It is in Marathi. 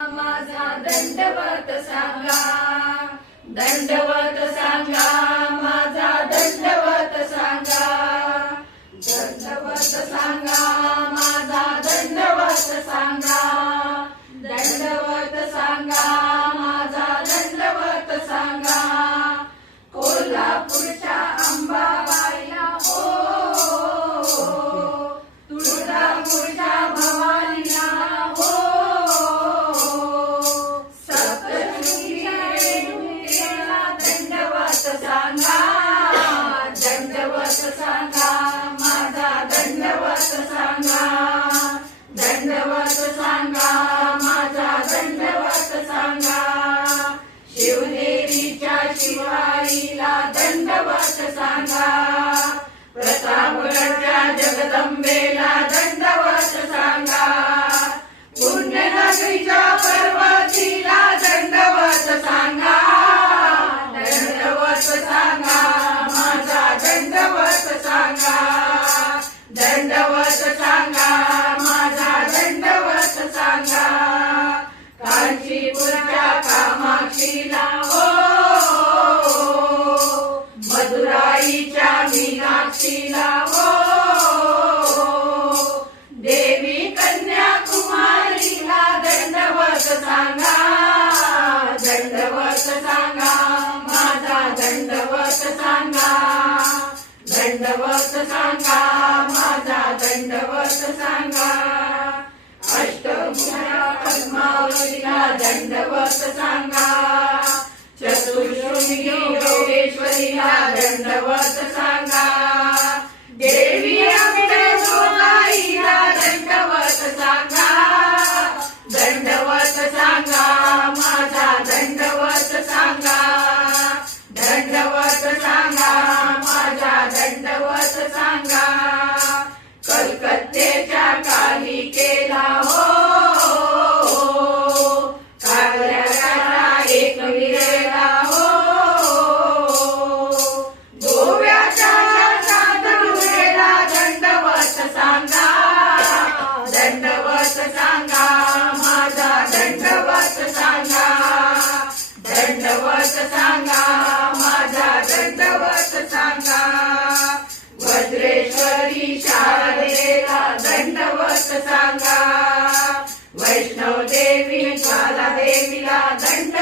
माझा दंडवत सांगा दंडवत सांगा दंडवत सांगा माझा दंडवत सांगा. शिवदेवीच्या शिवाईला दंडवत सांगा. प्रतापगडच्या जगदंबेला दंडवत सांगा. पुण्यनगरीच्या पर्वतीला दंडवत सांगा. दंडवत सांगा माझा दंडवत सांगा. दंडवत सांगा. दंडवत सांगा माझा दंडवत सांगा. दंडवत सांगा माझा दंडवत सांगा. अष्टभुजा पद्मावतीला दंडवत सांगा. चतुर्शृंगी योगेश्वरीला दंडवत सांगा. दंडवत सांगा माझा दंडवत सांगा. वज्रेश्वरी शारदेला दंडवत सांगा. वैष्णव देवी ज्वाला देवीला दंड